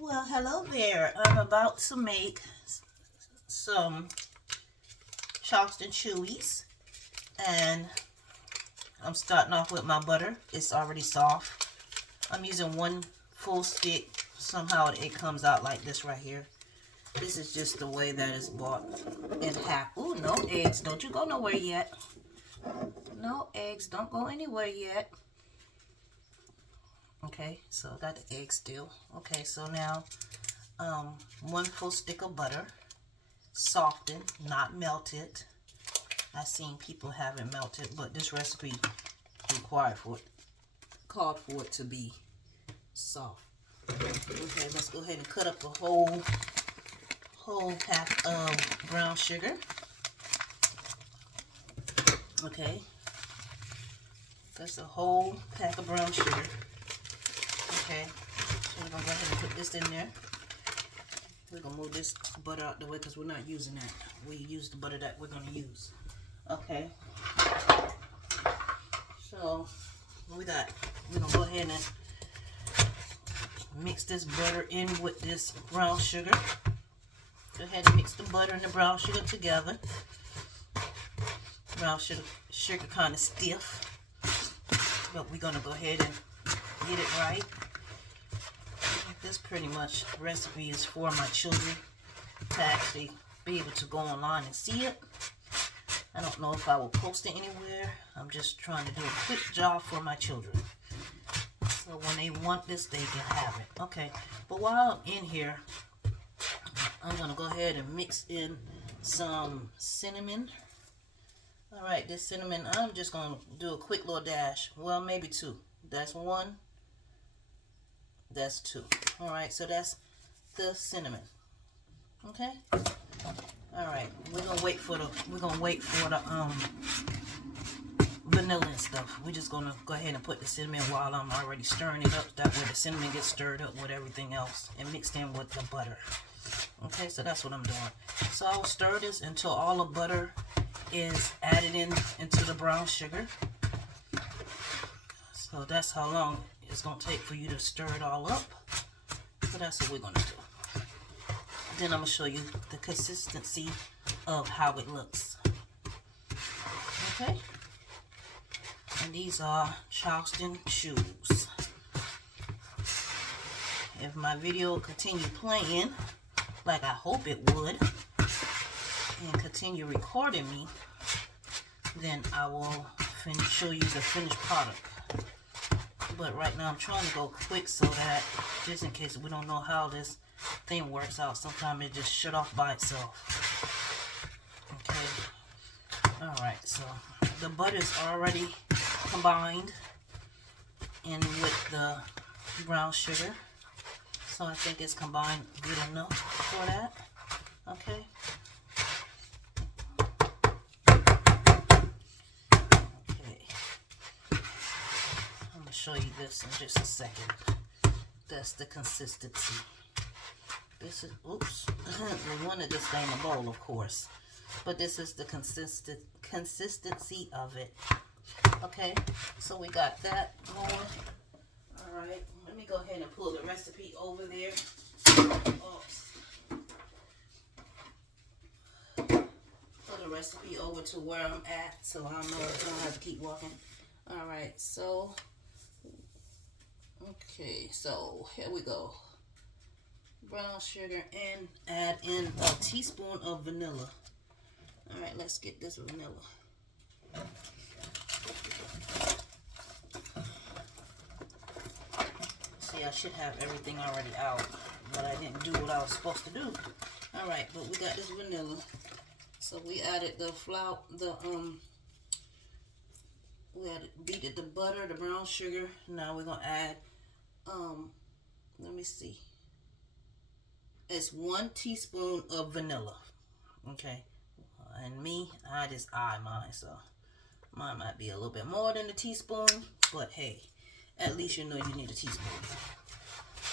Well, hello there. I'm about to make some Charleston Chewies, and I'm starting off with my butter. It's already soft. I'm using one full stick. Somehow it comes out like this right here. This is just the way that it's bought in half. Ooh, no eggs. Don't you go nowhere yet. No eggs. Don't go anywhere yet. Okay, so I got the egg still. Okay, so now one full stick of butter, softened, not melted. I've seen people have it melted, but this recipe called for it to be soft. Okay, let's go ahead and cut up a whole pack of brown sugar. Okay, that's a whole pack of brown sugar. Okay, so we're gonna go ahead and put this in there. We're gonna move this butter out the way because we're not using that. We use the butter that we're gonna use. Okay. So we're gonna go ahead and mix this butter in with this brown sugar. Go ahead and mix the butter and the brown sugar together. Brown sugar kind of stiff, but we're gonna go ahead and get it right. This pretty much recipe is for my children to actually be able to go online and see it. I don't know if I will post it anywhere. I'm just trying to do a quick job for my children. So when they want this, they can have it. Okay, but while I'm in here, I'm going to go ahead and mix in some cinnamon. All right, this cinnamon, I'm just going to do a quick little dash. Well, maybe two. That's one. That's two. All right, so that's the cinnamon. Okay. All right, we're gonna wait for the vanilla and stuff. We're just gonna go ahead and put the cinnamon while I'm already stirring it up. That way the cinnamon gets stirred up with everything else and mixed in with the butter. Okay, so that's what I'm doing. So I'll stir this until all the butter is added into the brown sugar. So that's how long it's going to take for you to stir it all up. So that's what we're going to do. Then I'm going to show you the consistency of how it looks. Okay. And these are Charleston Chewies. If my video continue playing, like I hope it would, and continue recording me, then I will show you the finished product. But right now I'm trying to go quick so that just in case we don't know how this thing works out, sometimes it just shut off by itself. Okay. Alright, so the butter is already combined in with the brown sugar. So I think it's combined good enough for that. Okay. Show you this in just a second. That's the consistency. This is, oops, we wanted this thing in a bowl, of course, but this is the consistency of it. Okay, so we got that going. All right, let me go ahead and pull the recipe over there. Oops. Pull the recipe over to where I'm at, so I don't have to keep walking. All right, so. Okay, so here we go. Brown sugar and add in a teaspoon of vanilla. All right, let's get this vanilla. See, I should have everything already out, but I didn't do what I was supposed to do. All right, but we got this vanilla. So we added the flour, beat the butter, the brown sugar. Now we're gonna add let me see. It's 1 teaspoon of vanilla. Okay. And me, I just eye mine, so mine might be a little bit more than a teaspoon, but hey, at least you know you need a teaspoon.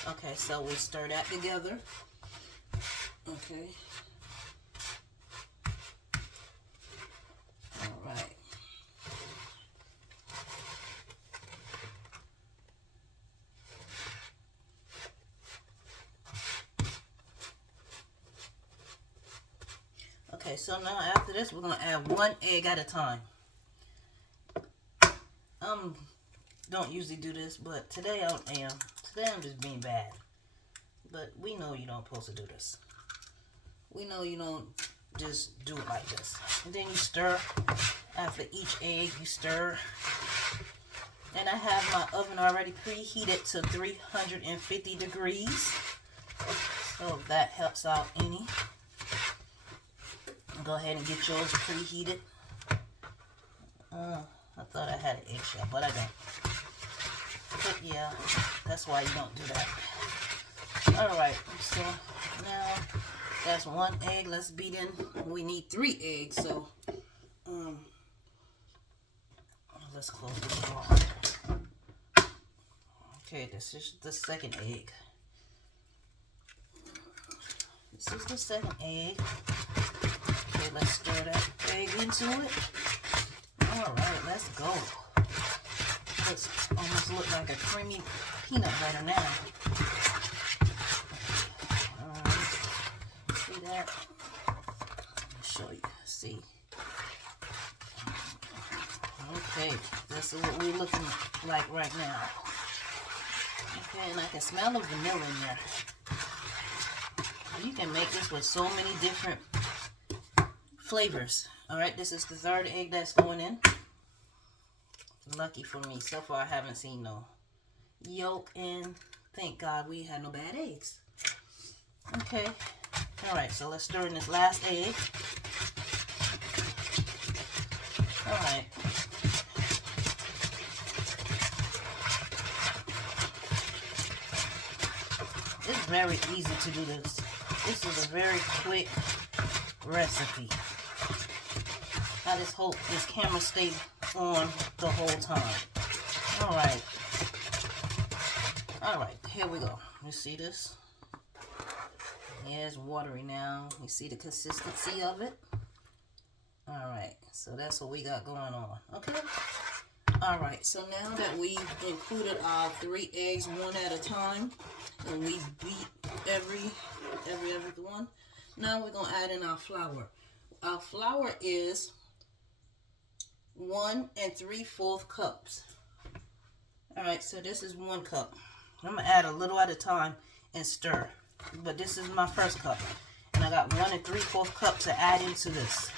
Okay, so we stir that together. Okay. All right. so now after this, we're gonna add 1 egg at a time. Don't usually do this, but today I am. Today I'm just being bad. But we know you don't supposed to do this. We know you don't just do it like this. And then you stir. After each egg, you stir. And I have my oven already preheated to 350 degrees. So that helps out any. Go ahead and get yours preheated. I thought I had an eggshell, but I don't. But yeah, that's why you don't do that. Alright, so now that's 1 egg. Let's beat in. We need 3 eggs, so let's close this door. Okay, this is the 2nd egg. This is the 2nd egg. Okay, let's stir that egg into it. Alright, let's go. This almost looks like a creamy peanut butter now. Alright, see that? I'll show you. See. Okay, this is what we're looking like right now. Okay, and I can smell the vanilla in there. You can make this with so many different flavors. Alright, this is the 3rd egg that's going in. Lucky for me, so far I haven't seen no yolk, and thank God we had no bad eggs. Okay, alright, so let's stir in this last egg. Alright. It's very easy to do this. This is a very quick recipe. I just hope this camera stays on the whole time. Alright. Alright, here we go. You see this? Yeah, it's watery now. You see the consistency of it? Alright, so that's what we got going on. Okay? Alright, so now that we've included our 3 eggs 1 at a time, and we beat every one, now we're going to add in our flour. Our flour is 1 3/4 cups. Alright, so this is 1 cup. I'm going to add a little at a time and stir. But this is my 1st cup. And I got 1 3/4 cup to add into this.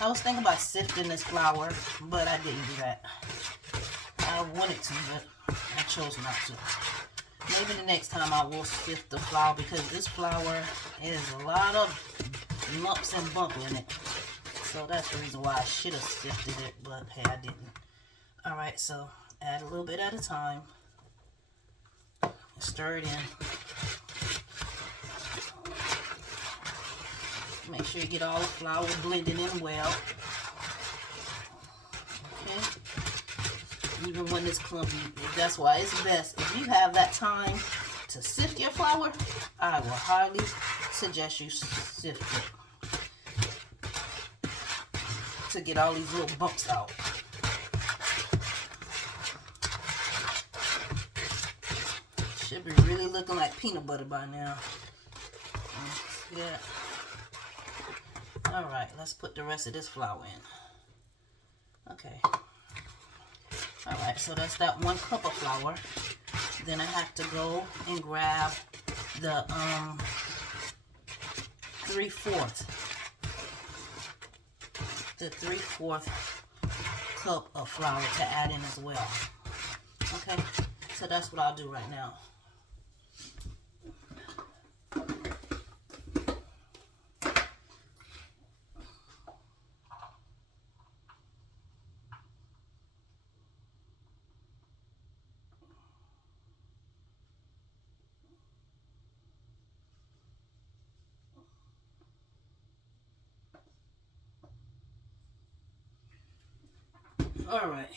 I was thinking about sifting this flour, but I didn't do that. I wanted to, but I chose not to. Maybe the next time I will sift the flour, because this flour is a lot of lumps and bump in it. So that's the reason why I should have sifted it, but hey, I didn't. Alright, so add a little bit at a time. Stir it in. Make sure you get all the flour blended in well. Okay. Even when it's clumpy. That's why it's best. If you have that time to sift your flour, I will highly suggest you sift it. To get all these little bumps out. Should be really looking like peanut butter by now. Yeah. Alright, let's put the rest of this flour in. Okay. Alright, so that's that 1 cup of flour. Then I have to go and grab the 3/4. The 3/4 cup of flour to add in as well. Okay, so that's what I'll do right now. All right,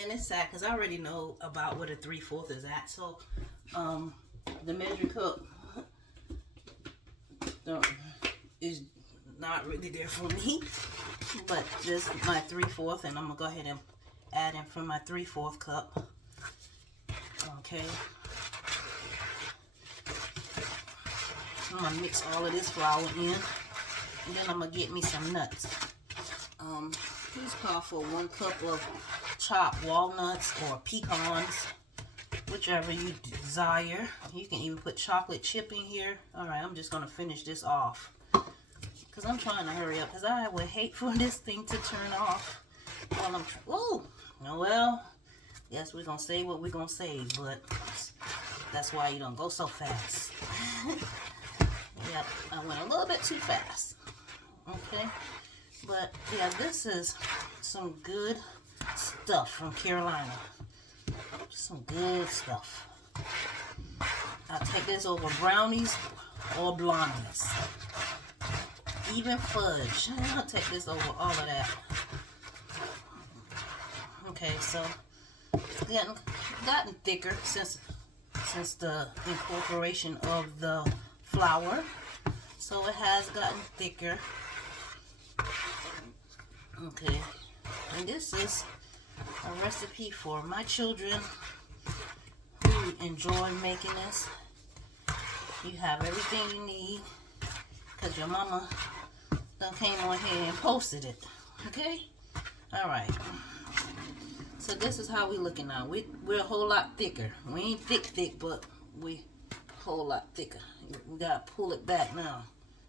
and it's sad because I already know about what a 3/4 is at. So, the measuring cup is not really there for me, but just my 3/4, and I'm gonna go ahead and add in from my 3/4 cup. Okay. I'm gonna mix all of this flour in, and then I'm gonna get me some nuts. Please call for 1 cup of chopped walnuts or pecans, whichever you desire. You can even put chocolate chip in here. All right, I'm just gonna finish this off because I'm trying to hurry up because I would hate for this thing to turn off while I'm. Oh, well, yes, we're gonna save what we're gonna save, but that's why you don't go so fast. Yep, I went a little bit too fast. Okay, but yeah, this is some good stuff from Carolina. Some good stuff. I'll take this over brownies or blondies. Even fudge. I'll take this over all of that. Okay, so it's gotten thicker since the incorporation of the flour. So it has gotten thicker. Okay, and this is a recipe for my children who enjoy making this. You have everything you need because your mama done came on here and posted it. Okay? Alright. So this is how we looking now. We're a whole lot thicker. We ain't thick, but we a whole lot thicker. We gotta pull it back now.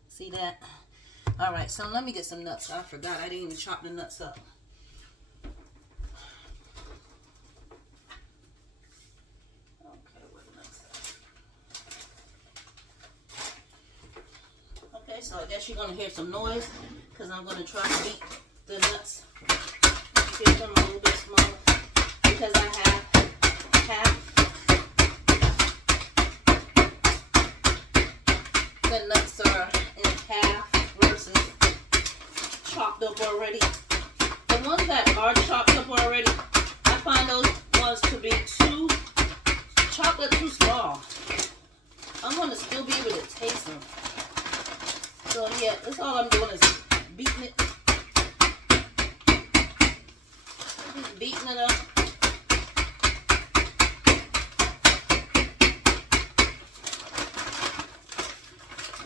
See that? Alright, so let me get some nuts. I forgot. I didn't even chop the nuts up. So I guess you're going to hear some noise because I'm going to try to beat the nuts. Get them a little bit smaller because I have half the nuts are in half versus chopped up already. The ones that are chopped up already, I find those ones to be chocolate too small. I'm going to still be able to taste them. So yeah, that's all I'm doing is beating it. Just beating it up.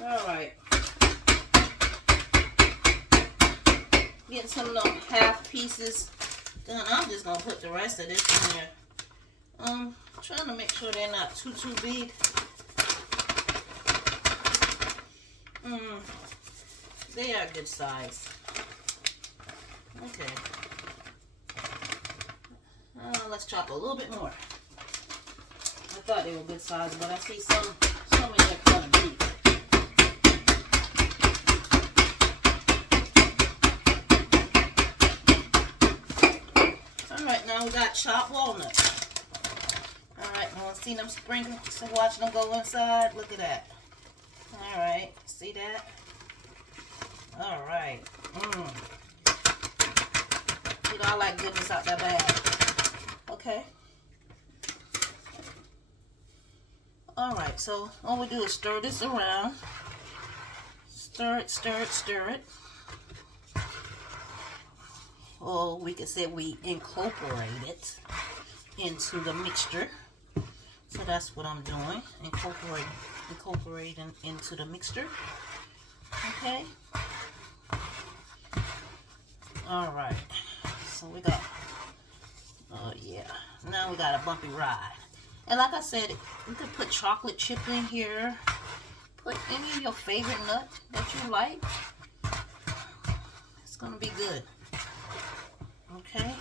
Alright. Getting some of them half pieces done. I'm just gonna put the rest of this in there. Trying to make sure they're not too big. They are good size. Okay. Let's chop a little bit more. I thought they were good size, but I see some of them are kind of big. Alright, now we got chopped walnuts. Alright, now see them sprinkles, so watch them go inside. Look at that. Alright, see that? Alright. Get all that goodness out that bag. Okay. Alright, so all we do is stir this around. Stir it, stir it, stir it. Or we could say we incorporate it into the mixture. So that's what I'm doing. Incorporating into the mixture. Okay. Alright. So we got, oh yeah. Now we got a bumpy ride. And like I said, you could put chocolate chip in here. Put any of your favorite nut that you like. It's gonna be good. Okay.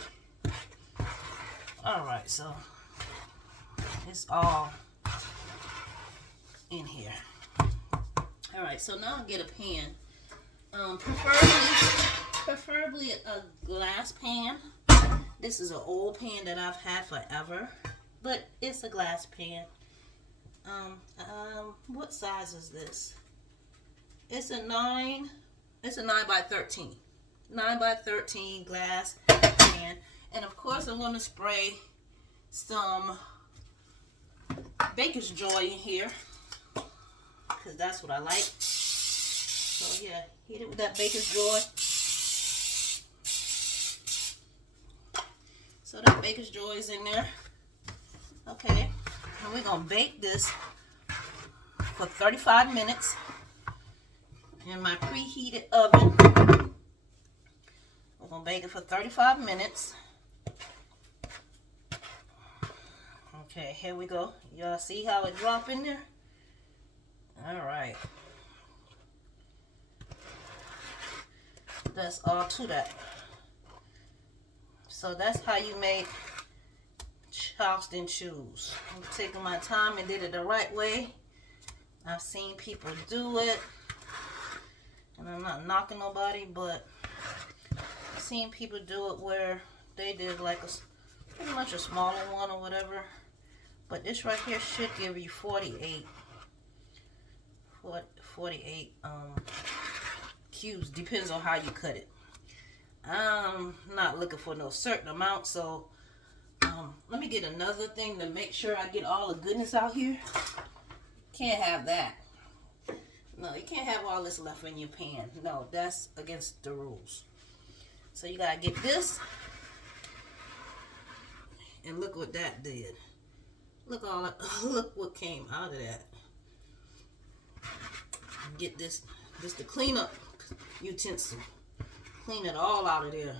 Alright, so it's all in here. Alright, so now I'll get a pan. Preferably a glass pan. This is an old pan that I've had forever, but it's a glass pan. What size is this? It's a 9 by 13. 9 by 13 glass pan. And of course I'm going to spray some Baker's Joy in here, because that's what I like. So yeah, hit it with that Baker's Joy. So that Baker's Joy is in there. Okay, and we're going to bake this for 35 minutes in my preheated oven. We're going to bake it for 35 minutes. Okay, here we go. Y'all see how it dropped in there? All right. That's all to that. So that's how you make Charleston Chewies. I'm taking my time and did it the right way. I've seen people do it, and I'm not knocking nobody, but I've seen people do it where they did like pretty much a smaller one or whatever. But this right here should give you 48 cubes. Depends on how you cut it. I'm not looking for no certain amount, so let me get another thing to make sure I get all the goodness out here. Can't have that. No, you can't have all this left in your pan. No, that's against the rules. So you gotta get this, and look what that did. Look what came out of that. Get this the cleanup utensil. Clean it all out of there.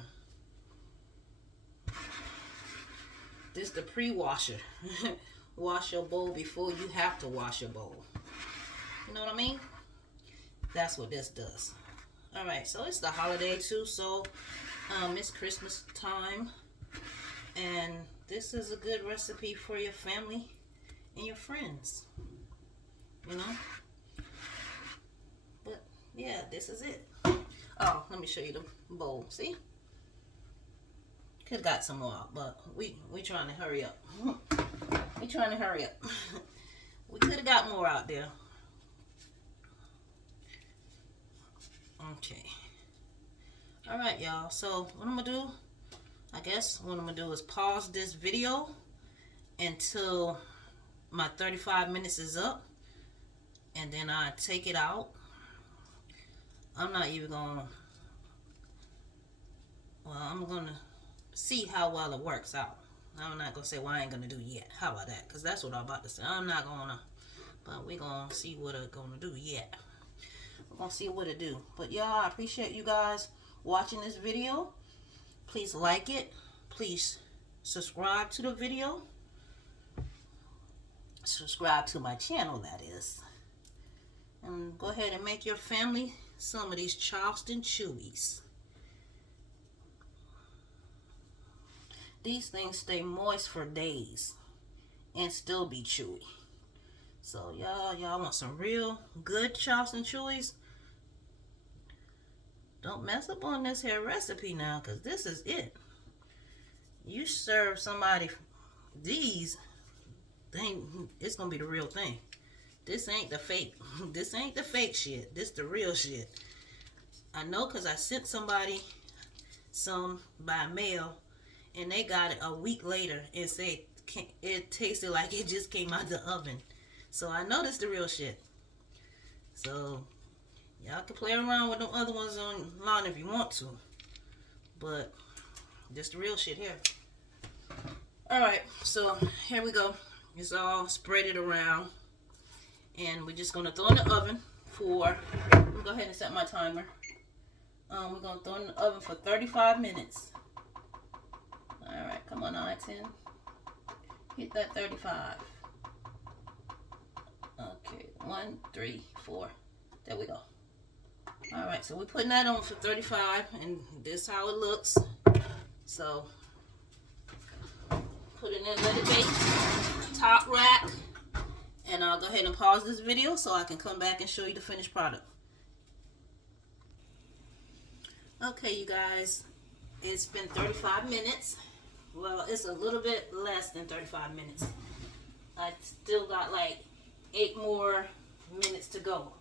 This the pre-washer. Wash your bowl before you have to wash your bowl. You know what I mean? That's what this does. Alright, so it's the holiday too, so it's Christmas time. And this is a good recipe for your family and your friends. You know? But yeah, this is it. Oh, let me show you the bowl. See? Could have got some more, but we trying to hurry up. We trying to hurry up. We could have got more out there. Okay. All right, y'all. So what I'm gonna do? I guess what I'm gonna do is pause this video until my 35 minutes is up, and then I take it out. I'm not even gonna. Well, I'm gonna see how well it works out. I'm not gonna say, well, I ain't gonna do yet. How about that? Because that's what I'm about to say. I'm not gonna, but we're gonna see what it's gonna do yet. We're gonna see what it do. But y'all, I appreciate you guys watching this video. Please like it. Please subscribe to the video. Subscribe to my channel, that is. And go ahead and make your family some of these Charleston Chewies. These things stay moist for days and still be chewy. So y'all want some real good Charleston Chewies? Don't mess up on this here recipe now, because this is it. You serve somebody these, it's gonna be the real thing. This ain't the fake. This ain't the fake shit. This the real shit. I know, because I sent somebody some by mail, and they got it a week later and said it tasted like it just came out the oven. So I know this the real shit. So y'all can play around with them other ones online if you want to, but this the real shit here. Alright, so here we go. It's all spread it around, and we're just gonna throw in the oven for, let me go ahead and set my timer. We're gonna throw in the oven for 35 minutes. Alright, come on, I-10. Hit that 35. Okay, 1, 3, 4. There we go. Alright, so we're putting that on for 35, and this is how it looks. So, put it in, let it bake. Top rack. And I'll go ahead and pause this video so I can come back and show you the finished product. Okay, you guys. It's been 35 minutes. Well, it's a little bit less than 35 minutes. I still got like 8 more minutes to go.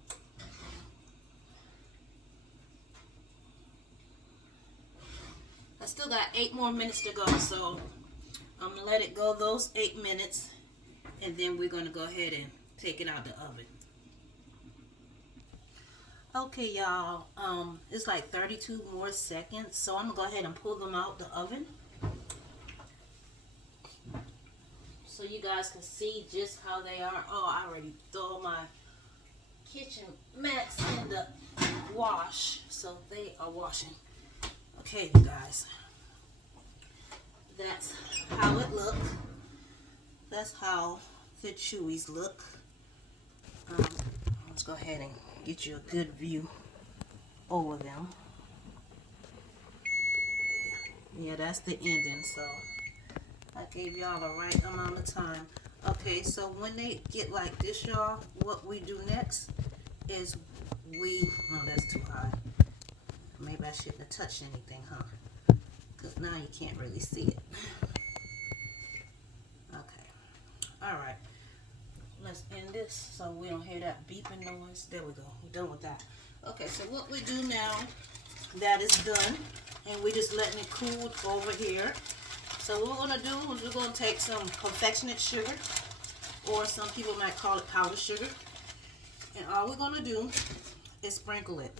I still got 8 more minutes to go, so I'm going to let it go those 8 minutes, and then we're going to go ahead and take it out the oven. Okay, y'all, it's like 32 more seconds, so I'm going to go ahead and pull them out the oven so you guys can see just how they are. Oh, I already threw my kitchen mats in the wash. So they are washing. Okay, you guys. That's how it look. That's how the Chewies look. Let's go ahead and get you a good view over them. Yeah, that's the ending. So I gave y'all the right amount of time. Okay, so when they get like this, y'all, what we do next is oh, that's too high. Maybe I shouldn't have touched anything, huh? Because now you can't really see it. Okay. Alright. Let's end this so we don't hear that beeping noise. There we go. We're done with that. Okay, so what we do now, that is done. And we're just letting it cool over here. So what we're going to do is we're going to take some confectionate sugar, or some people might call it powdered sugar. And all we're going to do is sprinkle it.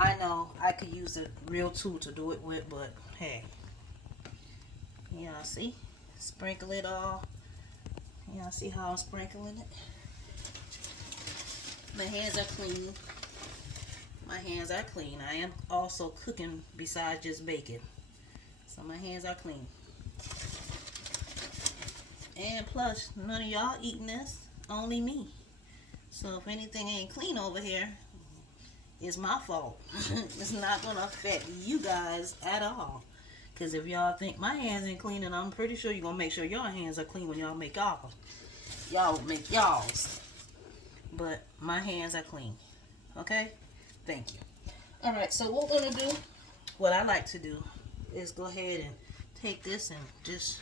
I know I could use a real tool to do it with, but hey. Y'all see? Sprinkle it all. Y'all see how I'm sprinkling it? My hands are clean. My hands are clean. I am also cooking besides just baking. So my hands are clean. And plus, none of y'all eating this, only me. So if anything ain't clean over here, it's my fault. It's not going to affect you guys at all. Because if y'all think my hands ain't clean, and I'm pretty sure you're going to make sure your hands are clean when y'all make y'all. Y'all make y'all's. But my hands are clean. Okay? Thank you. Alright, so what we're going to do, what I like to do, is go ahead and take this and just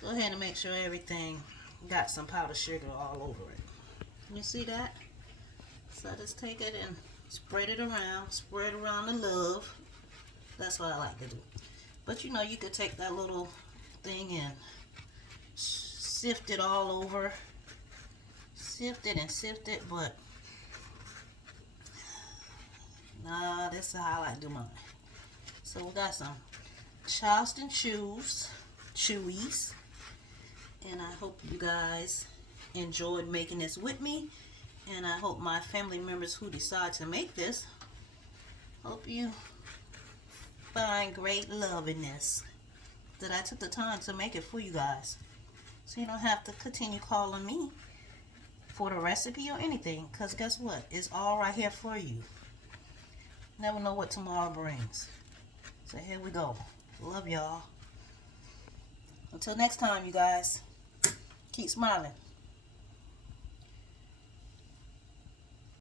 go ahead and make sure everything got some powdered sugar all over it. You see that? So I just take it and spread it around the love. That's what I like to do. But you know, you could take that little thing and sift it all over. Sift it, but nah, this is how I like to do mine. So we got some Charleston Chewies, and I hope you guys enjoyed making this with me, and I hope my family members who decide to make this, hope you find great love in this, that I took the time to make it for you guys, so you don't have to continue calling me for the recipe or anything, because guess what, it's all right here for you. Never know what tomorrow brings. So here we go. Love y'all. Until next time, you guys. Keep smiling.